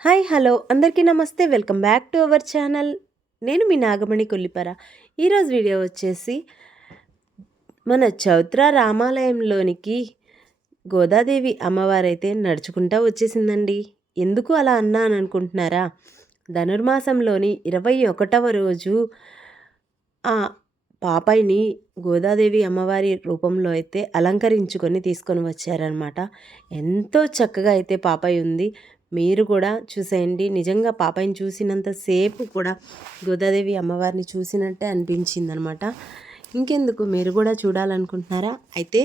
Hi hello. అందరికీ నమస్తే. Welcome back to our channel. నేను మీ నాగమణి కొల్లిపర. ఈరోజు వీడియో వచ్చేసి మన చౌత్ర రామాలయంలోనికి గోదాదేవి అమ్మవారైతే నడుచుకుంటా వచ్చేసిందండి. ఎందుకు అలా అన్నాను అనుకుంటున్నారా? ధనుర్మాసంలోని ఇరవై ఒకటవ రోజు ఆ పాపాయిని గోదాదేవి అమ్మవారి రూపంలో అయితే అలంకరించుకొని తీసుకొని వచ్చారనమాట ఎంతో చక్కగా అయితే పాపాయి ఉంది. మీరు కూడా చూసేయండి. నిజంగా పాపని చూసినంతసేపు కూడా గోదాదేవి అమ్మవారిని చూసినట్టే అనిపించింది అనమాట ఇంకెందుకు? మీరు కూడా చూడాలనుకుంటున్నారా? అయితే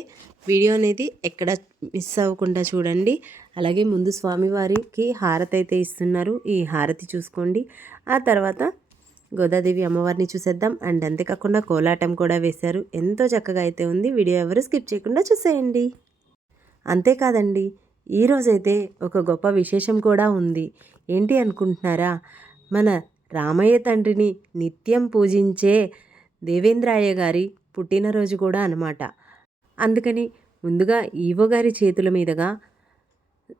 వీడియో అనేది ఎక్కడ మిస్ అవ్వకుండా చూడండి. అలాగే ముందు స్వామివారికి హారతి అయితే ఇస్తున్నారు. ఈ హారతి చూసుకోండి. ఆ తర్వాత గోదాదేవి అమ్మవారిని చూసేద్దాం. అండ్ అంతేకాకుండా కోలాటం కూడా వేశారు. ఎంతో చక్కగా అయితే ఉంది. వీడియో ఎవరు స్కిప్ చేయకుండా చూసేయండి. అంతేకాదండి. ఈరోజైతే ఒక గొప్ప విశేషం కూడా ఉంది. ఏంటి అనుకుంటున్నారా? మన రామయ్య తండ్రిని నిత్యం పూజించే దేవేంద్రయ్య గారి పుట్టినరోజు కూడా అనమాట అందుకని ముందుగా ఈవో గారి చేతుల మీదుగా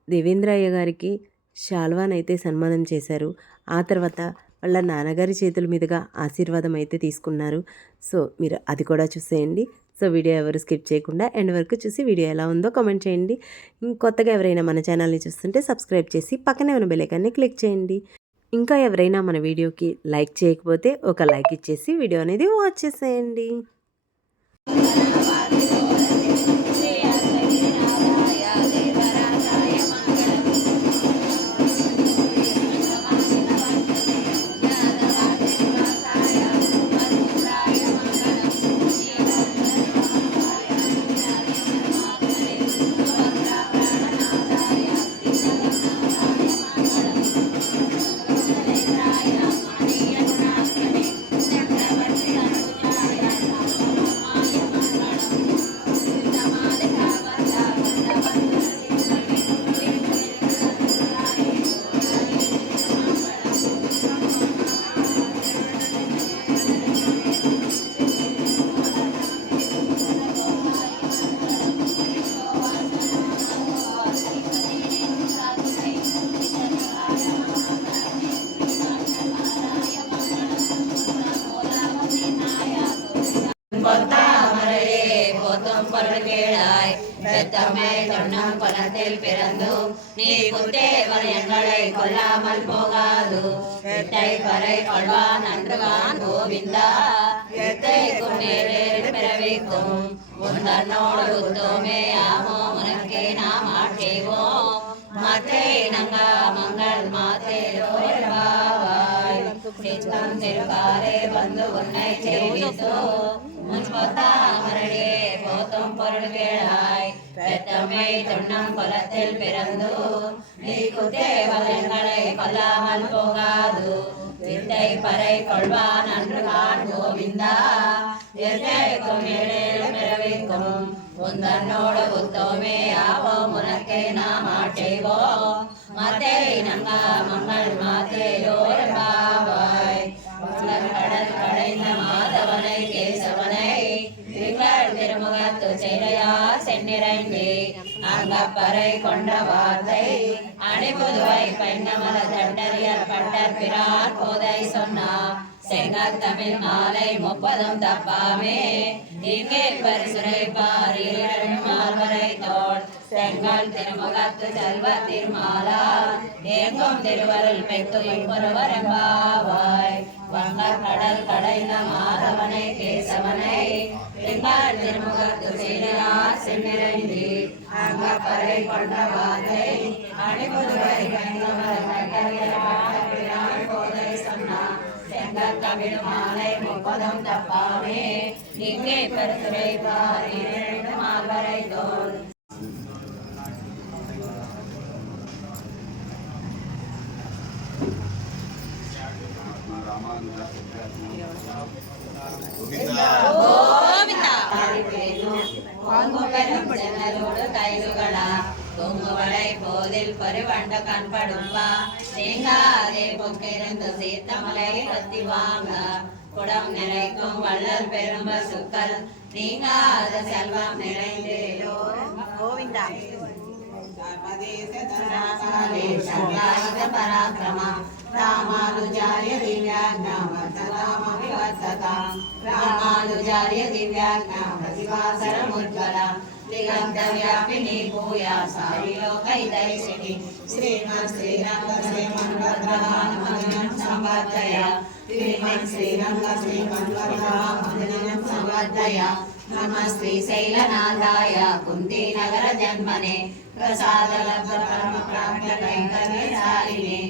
దేవేంద్రయ్య గారికి శాల్వానైతే సన్మానం చేశారు. ఆ తర్వాత వాళ్ళ నాన్నగారి చేతుల మీదుగా ఆశీర్వాదం అయితే తీసుకున్నారు. సో మీరు అది కూడా చూసేయండి. సో వీడియో ఎవరు స్కిప్ చేయకుండా ఎండ్ వరకు చూసి వీడియో ఎలా ఉందో కామెంట్ చేయండి. కొత్తగా ఎవరైనా మన ఛానల్ని చూస్తుంటే సబ్స్క్రైబ్ చేసి పక్కనే ఉన్న బెలైకాన్ని క్లిక్ చేయండి. ఇంకా ఎవరైనా మన వీడియోకి లైక్ చేయకపోతే ఒక లైక్ ఇచ్చేసి వీడియో అనేది వాచ్ చేసేయండి. பெத்தம்மை தொன்னம் குலத்தில் பிறந்தும். நீ குத்தேவன் எங்களை கொல்லாமல் போகாது. எட்டை பறை கொள்வான் அன்றுவான் கோவிந்தா. எத்தை குன்னேரேறு பிறவிக்கும். உந்தன்னோடு குத்தோமே ஆமோ உனக்கே நாம் ஆட்சேவோம் மத்தே நங்கா மங்கள் மாத்தே பாவாய் சித்தம் திருக்காரே வந்து உன்னை சேவித்தோ முன்பொத்தாமரையே போத்தும் பொருள் கேளாய் பெத்தம்மை துண்ணம் குலத்தில் பிறந்து நீ குத்தேவலங்களை கொல்லாமல் போகாது வித்தை பறை கொள்வான் அன்று கான் கோவிந்தா எத்தைக்கும் ஏழேழும் பிறவிக்கும் உந்தன்னோடு உத்தோமே ஆவோம் உனக்கே நாம் ஆட்சேவோம் மத்தே நங்கா மங்கள் மாத்தேயோர் பாவாய் வங்கர் கடல் கடைந்த மாதவனை கேசவனை செய்கையார் அங்கப்பறை கொண்ட வார்த்தை அணிபுதுவை பெண்ணமல தண்டறியர் பட்டர் பிறார் போதை சொன்னார் செங்கல் தமிழ் மாலை முப்பதும் தப்பாமே. இங்கே பரிசுரை பார் இரண்டு மால்வரை தோல் செங்கல் திருமுகத்து செல்வ திருமாலா. எங்கும் திருவருள் பெற்று ஒருவர் ஒருவரம்பாவாய் வங்க கடல் கடைந்த மாதவனை கேசவனை எங்கால் திருமுகத்து செய்தார் சென்னிறைந்தி அங்கப்பறை கொண்ட வாதை அடிபதுரை கோவிந்தா கோவிந்தா பாடி பெரும் பொங்கு பெரும் ஜன்னலோடு கைதுகளா கொங்குவளை போதில் பருவண்ட கண்படும்பா நீங்காதே பொக்கிருந்து சீத்தமலை பத்தி வாங்க. குடம் நினைக்கும் வள்ளல் பெரும்ப சுக்கல். நீங்காத செல்வம் நிறைந்து கோவிந்தா. பராக்கிரமா ராமானுஜாரிய திவ்யாக்னாம சதாமி வர்த்ததாம் ராமானுஜாரிய திவ்யாக்னாம சிவாசரமுத்கலாம் ప్రతిభాసరముజ్వల దిగంత వ్యాపిని భూయా సాయిలోకైదైసిని శ్రీమన్ శ్రీరంగ శ్రీమన్వద్రవాన్ సంవర్ధయ. శ్రీమన్ శ్రీరంగ సంవర్ధయ. నమ శ్రీశైలనాథాయ కుంతీనగర జన్మనే ప్రసాదలబ్ధ పరమ ప్రాప్త కైంకర్యశాలినే.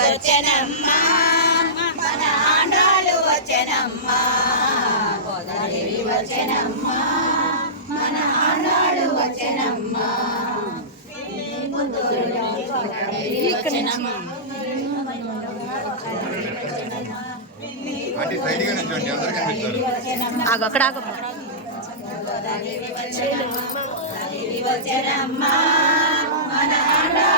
వచ్చనమ్మా మన ఆండాలు వచ్చనమ్మా గోదాదేవి వచ్చనమ్మా మన ఆండాలు వచ్చనమ్మా అంటే సైడ్గా నుంచోండి అందరు కనిపిస్తారు. అక్కడ ఆగు. దేవి వచ్చనమ్మా మన ఆండాలు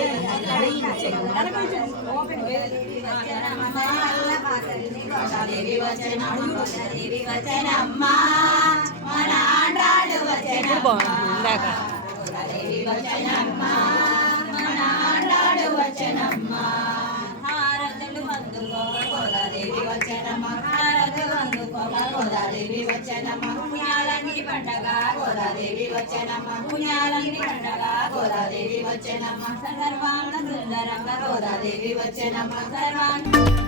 వచనమ్మా వచ్చనమ్మ గోదాదేవి వచ్చనమ్మ మన ఆండాడు వచ్చనమ్మ గోదాదేవి వచ్చనమ్మ మన ఆండాడు వచ్చనమ్మ హారతులు అందుకోగ గోదాదేవి వచ్చనమ్మ హారతులు అందుకోగ గోదాదేవి వచ్చనమ్మ పుణ్యాలన్నీ పండగ గోదాదేవి వచ్చనమ్మ పుణ్యాలన్నీ పండగ గోదాదేవి వచ్చనమ్మ సర్వాంగ సుందరమ్మ గోదాదేవి వచ్చనమ్మ సర్వాంగ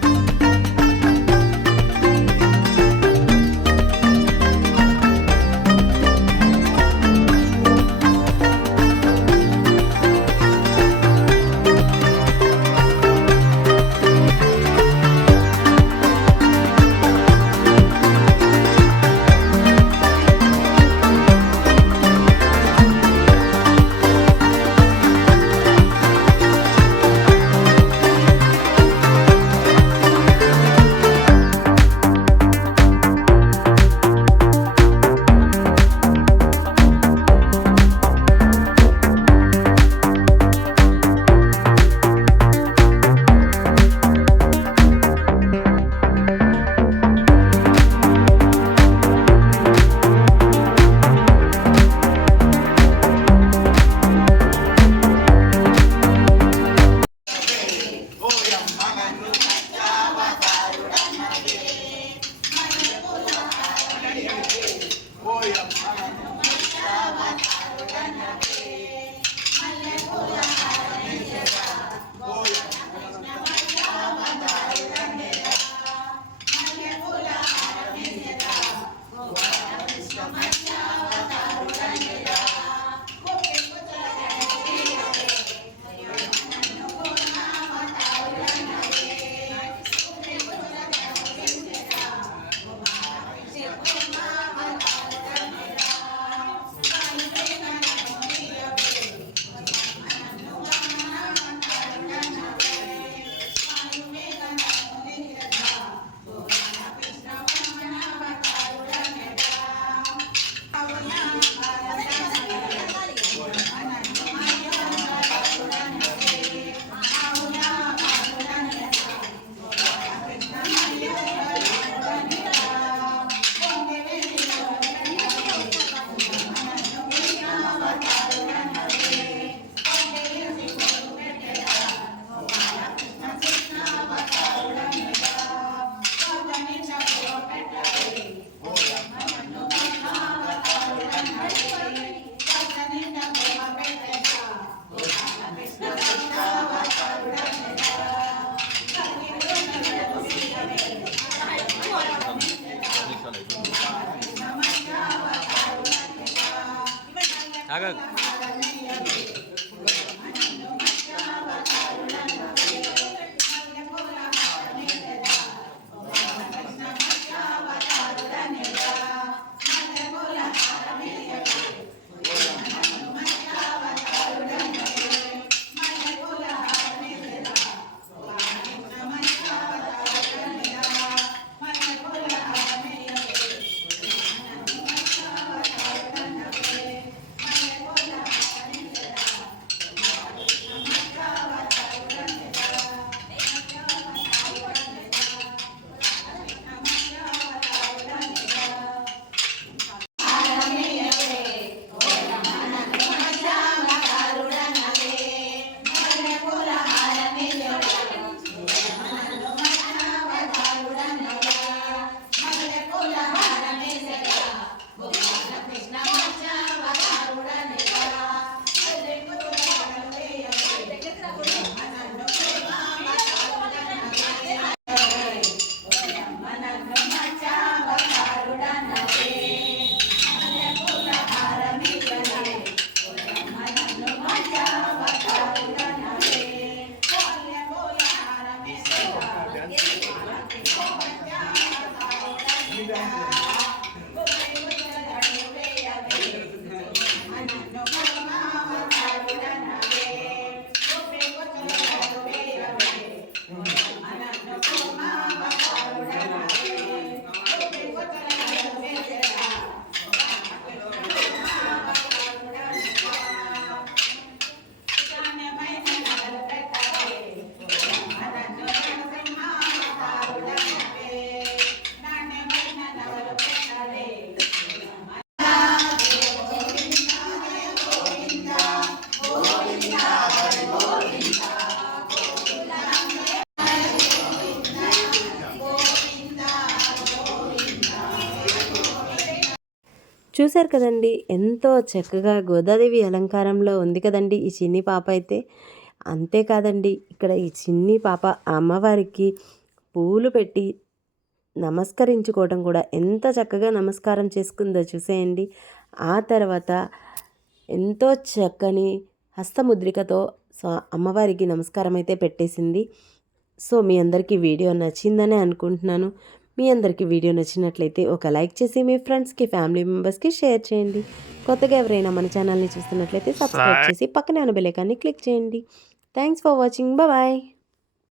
ಆಗಕ್ಕೆ చూశారు కదండి. ఎంతో చక్కగా గోదాదేవి అలంకారంలో ఉంది కదండి ఈ చిన్ని పాప అయితే. అంతేకాదండి ఇక్కడ ఈ చిన్ని పాప అమ్మవారికి పూలు పెట్టి నమస్కరించుకోవడం కూడా ఎంత చక్కగా నమస్కారం చేసుకుందో చూసేయండి. ఆ తర్వాత ఎంతో చక్కని హస్తముద్రికతో సో అమ్మవారికి నమస్కారం అయితే పెట్టేసింది. సో మీ అందరికీ వీడియో నచ్చిందనే అనుకుంటున్నాను. మీ అందరికీ వీడియో నచ్చినట్లయితే ఒక లైక్ చేసి మీ ఫ్రెండ్స్కి ఫ్యామిలీ మెంబర్స్కి షేర్ చేయండి. కొత్తగా ఎవరైనా మన ఛానల్ని చూస్తున్నట్లయితే సబ్స్క్రైబ్ చేసి పక్కనే ఉన్న బెల్ ఐకాన్ని క్లిక్ చేయండి. Thanks for watching. బాయ్.